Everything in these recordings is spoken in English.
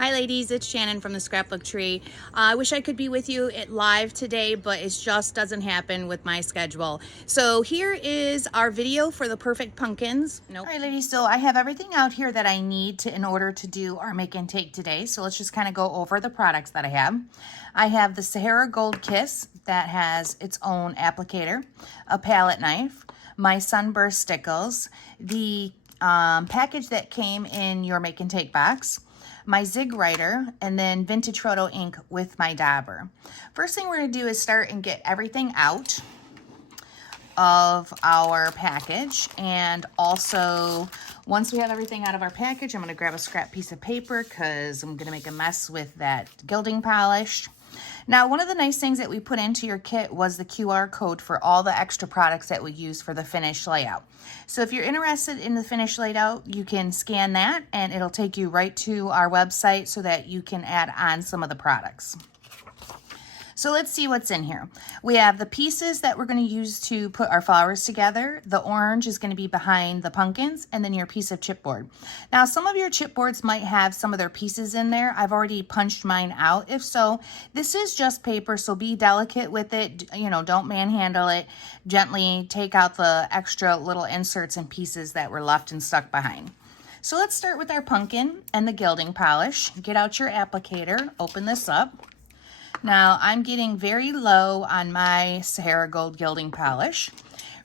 Hi ladies, it's Shannon from the Scrapbook Tree. I wish I could be with you live today, but it just doesn't happen with my schedule. So here is our video for the perfect pumpkins. Nope. All right ladies, so I have everything out here that I need in order to do our make and take today. So let's just kind of go over the products that I have. I have the Sahara Gold Kiss that has its own applicator, a palette knife, my sunburst stickles, the package that came in your make and take box, my Zig Writer, and then Vintage Photo ink with my dauber. First thing we're going to do is start and get everything out of our package. And also, once we have everything out of our package, I'm going to grab a scrap piece of paper because I'm going to make a mess with that gilding polish. Now, one of the nice things that we put into your kit was the QR code for all the extra products that we use for the finished layout. So if you're interested in the finished layout, you can scan that and it'll take you right to our website so that you can add on some of the products. So let's see what's in here. We have the pieces that we're going to use to put our flowers together. The orange is going to be behind the pumpkins, and then your piece of chipboard. Now, some of your chipboards might have some of their pieces in there. I've already punched mine out. If so, this is just paper, so be delicate with it. You know, don't manhandle it. Gently take out the extra little inserts and pieces that were left and stuck behind. So let's start with our pumpkin and the gilding polish. Get out your applicator, open this up. Now, I'm getting very low on my Sahara Gold gilding polish.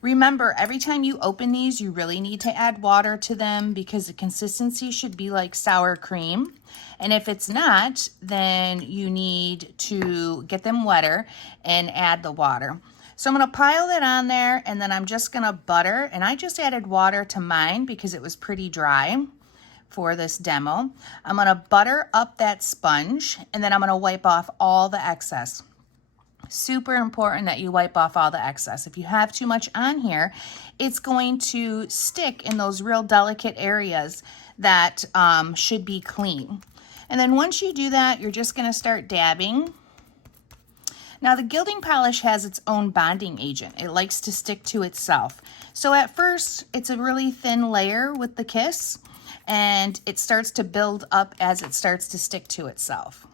Remember, every time you open these, you really need to add water to them because the consistency should be like sour cream. And if it's not, then you need to get them wetter and add the water. So I'm going to pile it on there, and then I'm just going to butter. And I just added water to mine because it was pretty dry for this demo. I'm going to butter up that sponge, and then I'm going to wipe off all the excess. Super important that you wipe off all the excess. If you have too much on here, it's going to stick in those real delicate areas that should be clean. And then once you do that, you're just going to start dabbing. Now, the gilding polish has its own bonding agent. It likes to stick to itself. So at first, it's a really thin layer with the kiss, and it starts to build up as it starts to stick to itself.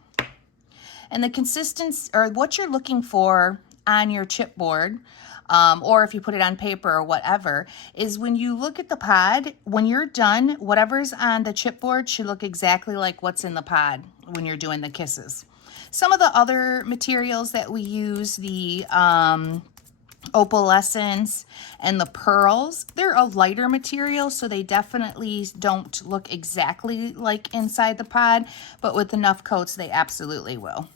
And the consistency, or what you're looking for on your chipboard, or if you put it on paper or whatever, is when you look at the pod, when you're done, whatever's on the chipboard should look exactly like what's in the pod when you're doing the kisses. Some of the other materials that we use, the opalescence and the pearls, they're a lighter material, so they definitely don't look exactly like inside the pod, but with enough coats they absolutely will.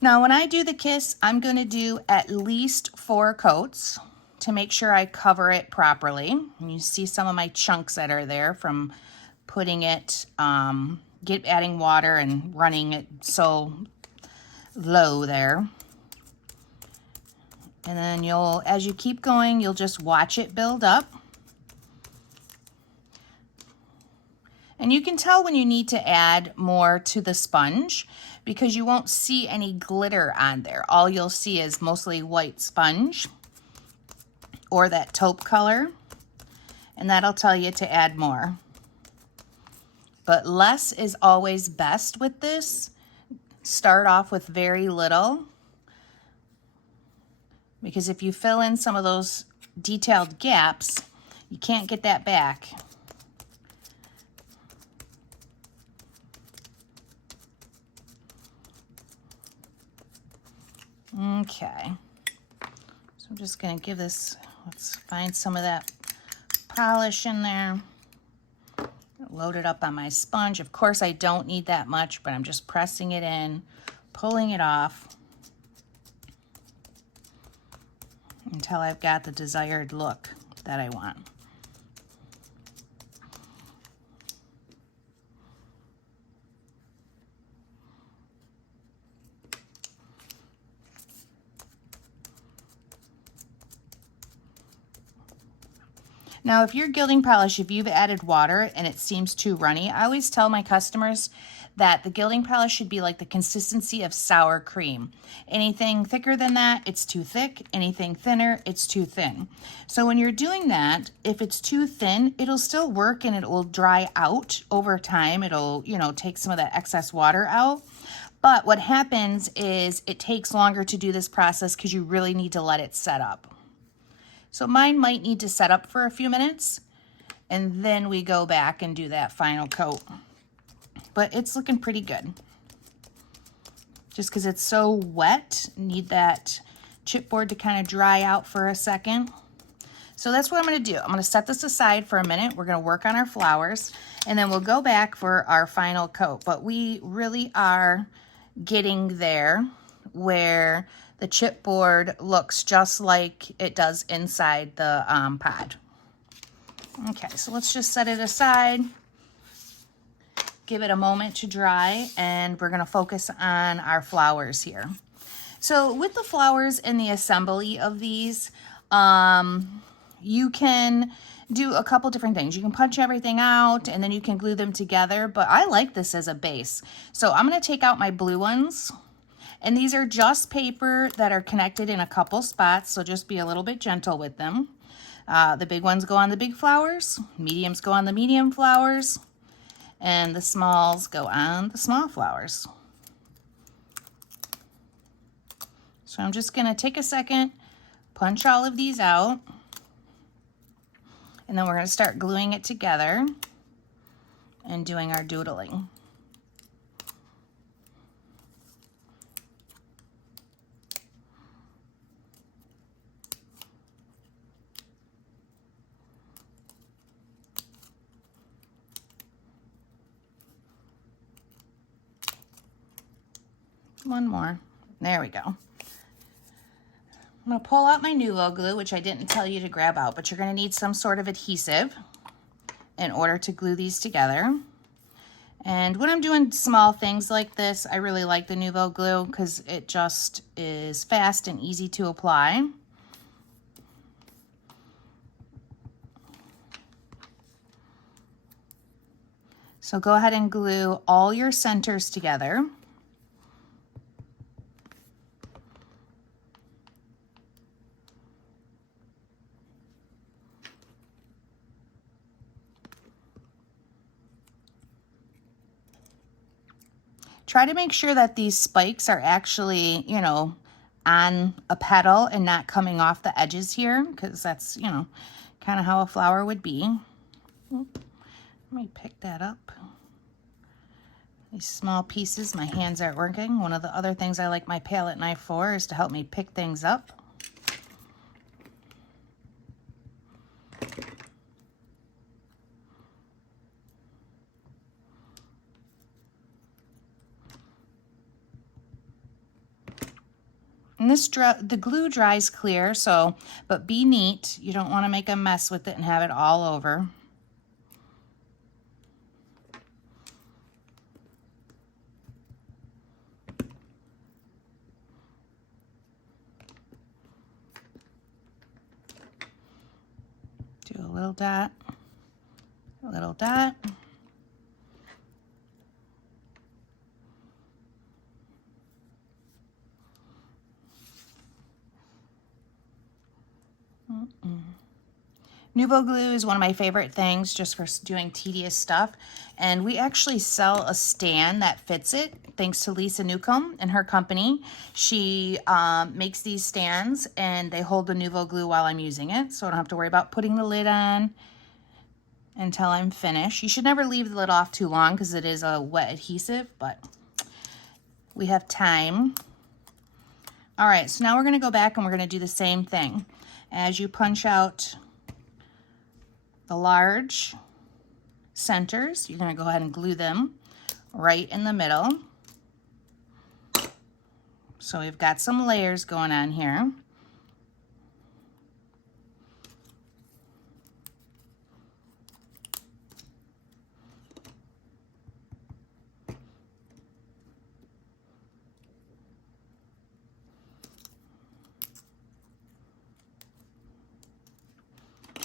Now when I do the kiss, I'm going to do at least 4 coats to make sure I cover it properly. And you see some of my chunks that are there from putting it, adding water and running it so low there. And then as you keep going, you'll just watch it build up. And you can tell when you need to add more to the sponge because you won't see any glitter on there. All you'll see is mostly white sponge or that taupe color, and that'll tell you to add more. But less is always best with this. Start off with very little, because if you fill in some of those detailed gaps, you can't get that back. Okay, so I'm just going to give this, let's find some of that polish in there. Load it up on my sponge. Of course, I don't need that much, but I'm just pressing it in, pulling it off until I've got the desired look that I want. Now, if your gilding polish, if you've added water and it seems too runny, I always tell my customers that the gilding polish should be like the consistency of sour cream. Anything thicker than that, it's too thick. Anything thinner, it's too thin. So when you're doing that, if it's too thin, it'll still work and it will dry out over time. It'll, you know, take some of that excess water out. But what happens is it takes longer to do this process because you really need to let it set up. So mine might need to set up for a few minutes, and then we go back and do that final coat. But it's looking pretty good. Just because it's so wet, need that chipboard to kind of dry out for a second. So that's what I'm going to do. I'm going to set this aside for a minute. We're going to work on our flowers, and then we'll go back for our final coat. But we really are getting there where the chipboard looks just like it does inside the pod. Okay, so let's just set it aside, give it a moment to dry, and we're going to focus on our flowers here. So with the flowers and the assembly of these, you can do a couple different things. You can punch everything out and then you can glue them together, but I like this as a base. So I'm going to take out my blue ones, and these are just paper that are connected in a couple spots, so just be a little bit gentle with them. The big ones go on the big flowers, mediums go on the medium flowers, and the smalls go on the small flowers. So I'm just going to take a second, punch all of these out, and then we're going to start gluing it together and doing our doodling. One more. There we go. I'm going to pull out my Nuvo glue, which I didn't tell you to grab out, but you're going to need some sort of adhesive in order to glue these together. And when I'm doing small things like this, I really like the Nuvo glue because it just is fast and easy to apply. So go ahead and glue all your centers together. Try to make sure that these spikes are actually, you know, on a petal and not coming off the edges here, because that's, you know, kind of how a flower would be. Let me pick that up. These small pieces, my hands aren't working. One of the other things I like my palette knife for is to help me pick things up. And the glue dries clear, so, but be neat. You don't want to make a mess with it and have it all over. Do a little dot, a little dot. Nuvo glue is one of my favorite things just for doing tedious stuff. And we actually sell a stand that fits it, thanks to Lisa Newcomb and her company. She makes these stands and they hold the Nuvo glue while I'm using it. So I don't have to worry about putting the lid on until I'm finished. You should never leave the lid off too long because it is a wet adhesive, but we have time. All right, so now we're gonna go back and we're gonna do the same thing. As you punch out the large centers, you're going to go ahead and glue them right in the middle. So we've got some layers going on here.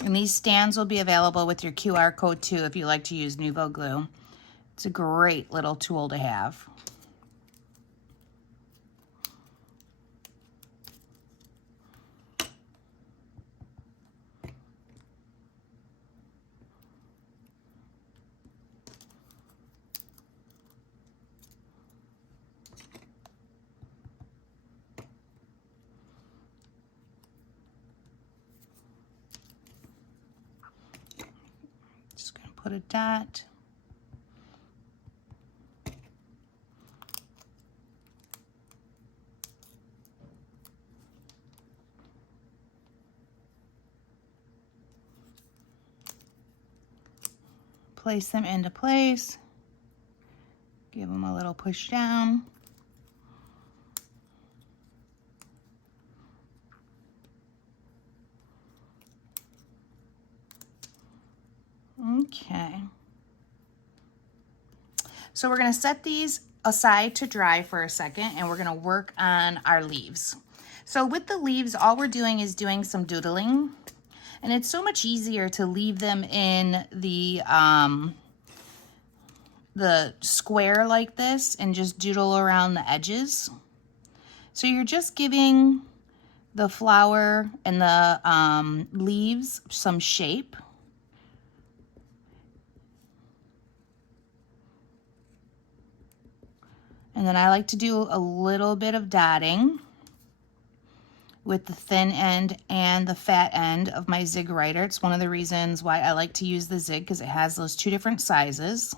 And these stands will be available with your QR code too if you like to use Nuvo glue. It's a great little tool to have. Just gonna put a dot. Place them into place. Give them a little push down. Okay. So we're going to set these aside to dry for a second, and we're going to work on our leaves. So with the leaves, all we're doing is doing some doodling, and it's so much easier to leave them in the square like this and just doodle around the edges. So you're just giving the flower and the leaves some shape. And then I like to do a little bit of dotting with the thin end and the fat end of my zig writer. It's one of the reasons why I like to use the zig, because it has those two different sizes.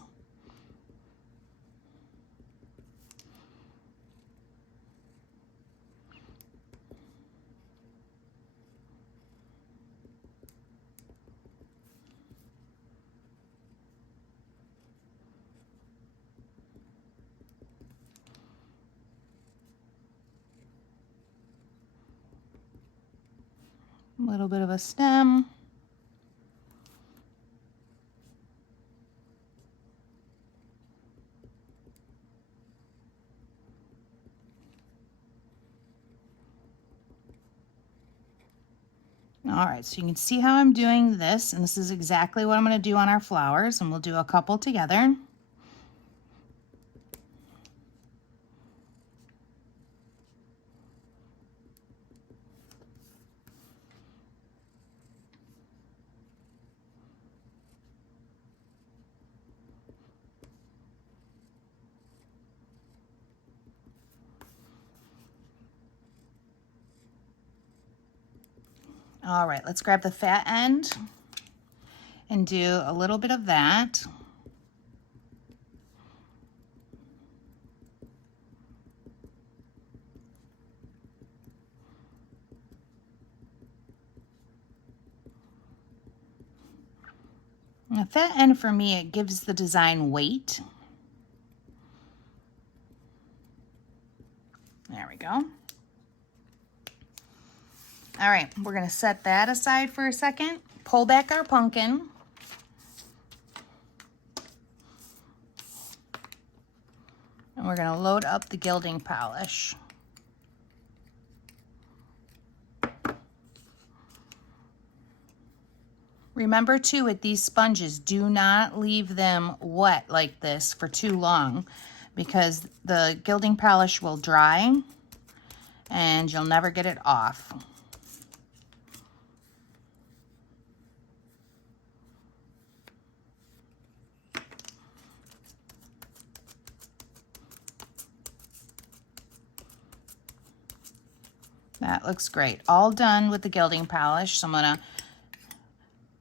A little bit of a stem. All right, so you can see how I'm doing this, and this is exactly what I'm going to do on our flowers, and we'll do a couple together. All right, let's grab the fat end and do a little bit of that. And the fat end, for me, it gives the design weight. There we go. All right, we're gonna set that aside for a second. Pull back our pumpkin. And we're gonna load up the gilding polish. Remember too, with these sponges, do not leave them wet like this for too long, because the gilding polish will dry and you'll never get it off. That looks great. All done with the gilding polish. So I'm gonna,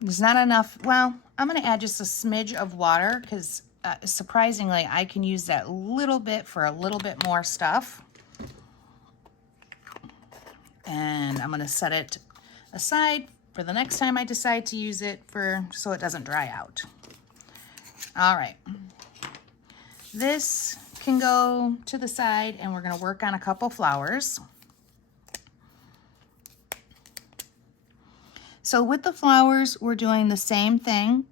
there's not enough, well, I'm gonna add just a smidge of water, because surprisingly, I can use that little bit for a little bit more stuff. And I'm gonna set it aside for the next time I decide to use it, so it doesn't dry out. All right. This can go to the side, and we're gonna work on a couple flowers. So with the flowers, we're doing the same thing.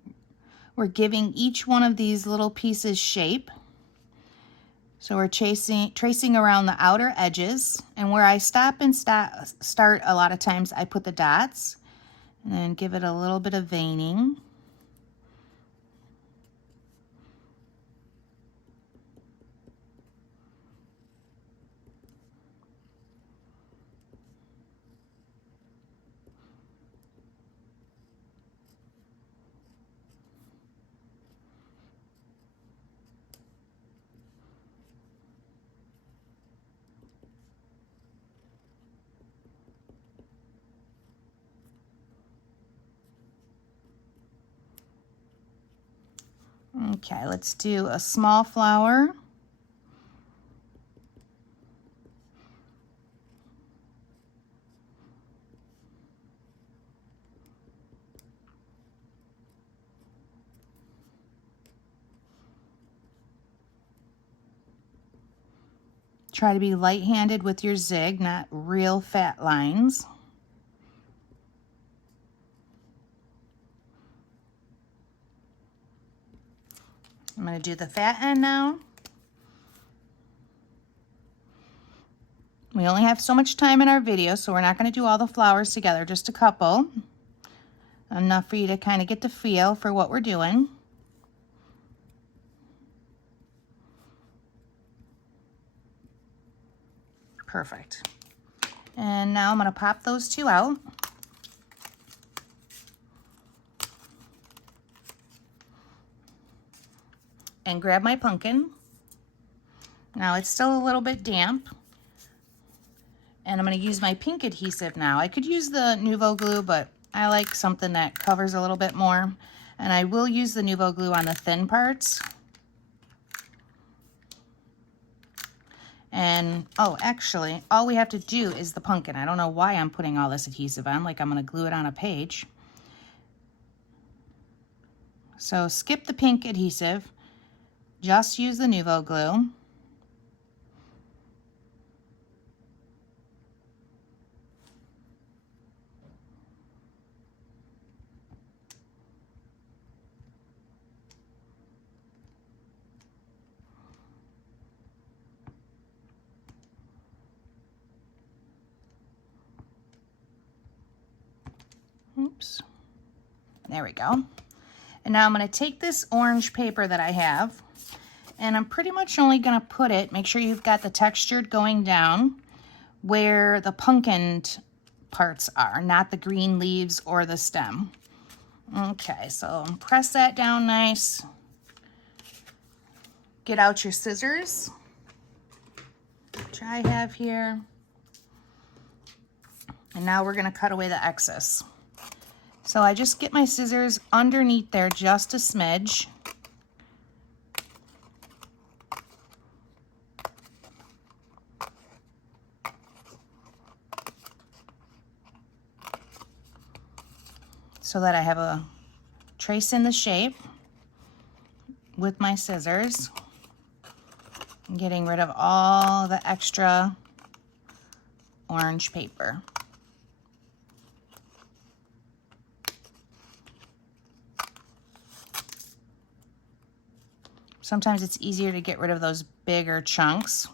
We're giving each one of these little pieces shape. So we're tracing around the outer edges, and where I stop and start, a lot of times I put the dots and then give it a little bit of veining. Okay, let's do a small flower. Try to be light-handed with your zig, not real fat lines. I'm going to do the fat end now. We only have so much time in our video, so we're not going to do all the flowers together, just a couple. Enough for you to kind of get the feel for what we're doing. Perfect. And now I'm going to pop those two out. And grab my pumpkin. Now it's still a little bit damp. And I'm going to use my pink adhesive now. I could use the Nuvo glue, but I like something that covers a little bit more. And I will use the Nuvo glue on the thin parts. And, oh, actually, all we have to do is the pumpkin. I don't know why I'm putting all this adhesive on, like I'm going to glue it on a page. So skip the pink adhesive. Just use the Nuvo glue. Oops. There we go. And now I'm going to take this orange paper that I have, and I'm pretty much only going to put it, make sure you've got the textured going down where the pumpkin parts are, not the green leaves or the stem. Okay, so press that down nice. Get out your scissors, which I have here. And now we're going to cut away the excess. So I just get my scissors underneath there just a smidge. So that I have a trace in the shape with my scissors. I'm getting rid of all the extra orange paper. Sometimes it's easier to get rid of those bigger chunks.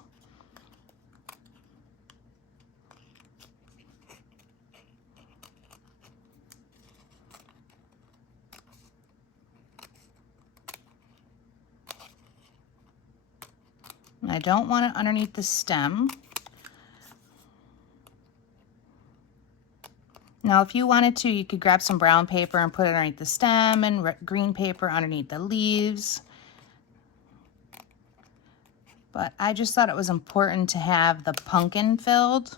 And I don't want it underneath the stem. Now, if you wanted to, you could grab some brown paper and put it underneath the stem and green paper underneath the leaves. But I just thought it was important to have the pumpkin filled.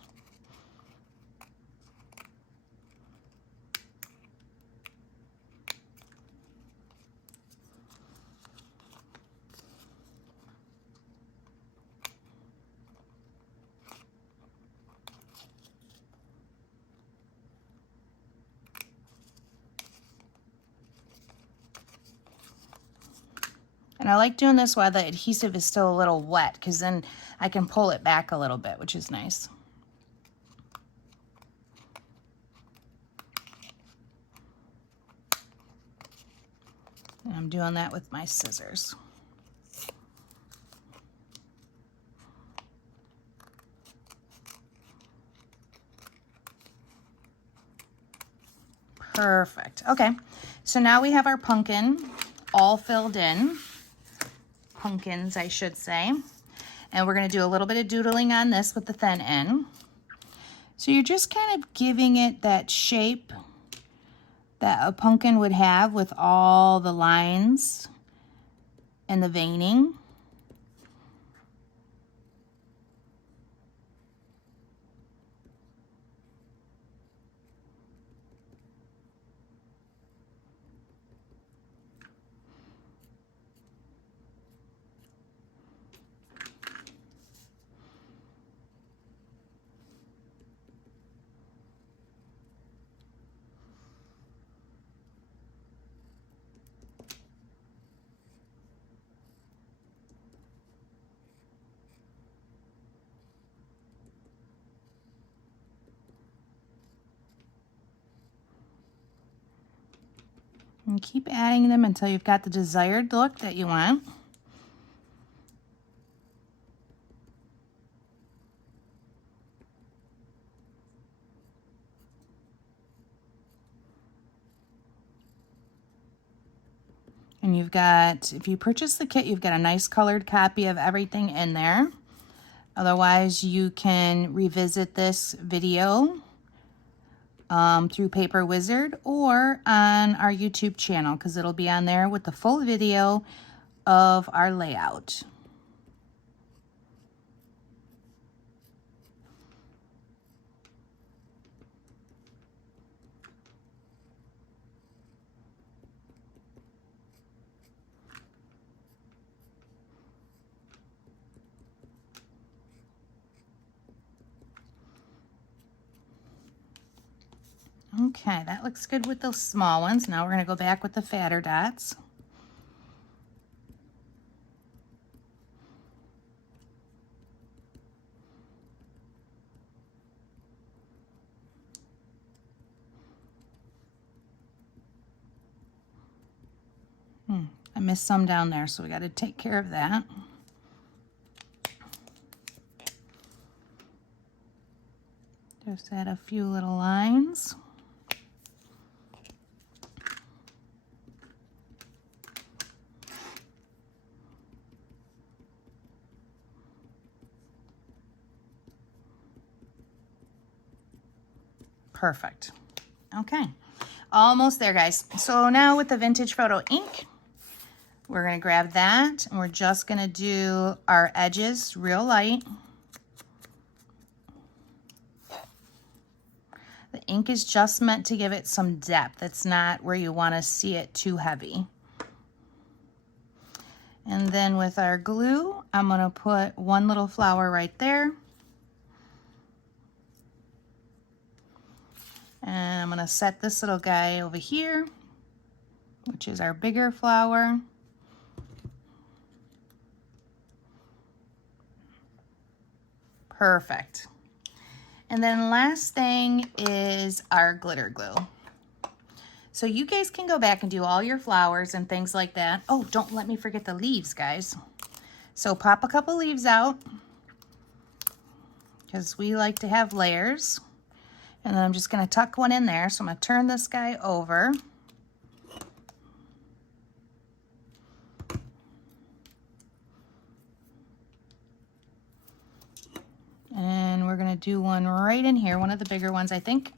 And I like doing this while the adhesive is still a little wet, because then I can pull it back a little bit, which is nice. And I'm doing that with my scissors. Perfect. Okay, so now we have our pumpkin all filled in. Pumpkins, I should say. And we're going to do a little bit of doodling on this with the thin end. So you're just kind of giving it that shape that a pumpkin would have with all the lines and the veining. And keep adding them until you've got the desired look that you want. And you've got, if you purchase the kit, you've got a nice colored copy of everything in there. Otherwise, you can revisit this video through Paper Wizard or on our YouTube channel, because it'll be on there with the full video of our layout. Okay, that looks good with those small ones. Now we're going to go back with the fatter dots. I missed some down there, so we got to take care of that. Just add a few little lines. Perfect. Okay, almost there, guys. So now with the vintage photo ink, we're going to grab that and we're just going to do our edges real light. The ink is just meant to give it some depth. It's not where you want to see it too heavy. And then with our glue, I'm going to put one little flower right there. And I'm going to set this little guy over here, which is our bigger flower. Perfect. And then last thing is our glitter glue. So you guys can go back and do all your flowers and things like that. Oh, don't let me forget the leaves, guys. So pop a couple leaves out, because we like to have layers. And then I'm just going to tuck one in there. So I'm going to turn this guy over. And we're going to do one right in here, one of the bigger ones, I think.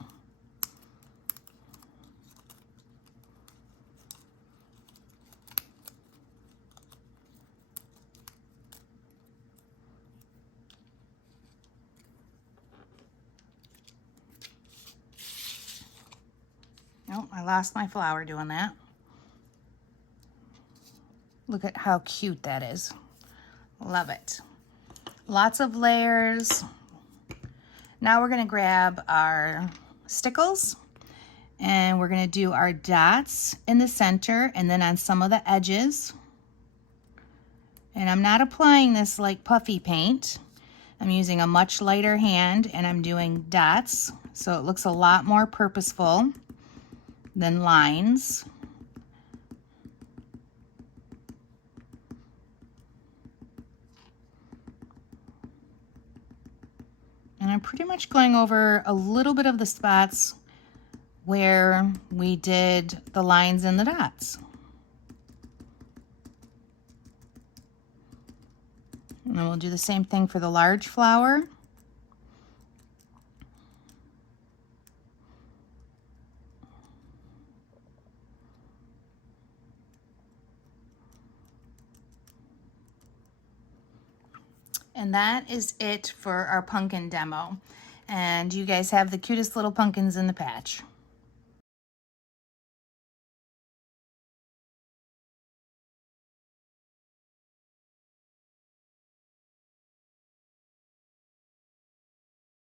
Oh, I lost my flower doing that. Look at how cute that is. Love it. Lots of layers. Now we're going to grab our stickles and we're going to do our dots in the center and then on some of the edges. And I'm not applying this like puffy paint. I'm using a much lighter hand and I'm doing dots, so it looks a lot more purposeful than lines. And I'm pretty much going over a little bit of the spots where we did the lines and the dots. And then we'll do the same thing for the large flower. And that is it for our pumpkin demo. And you guys have the cutest little pumpkins in the patch.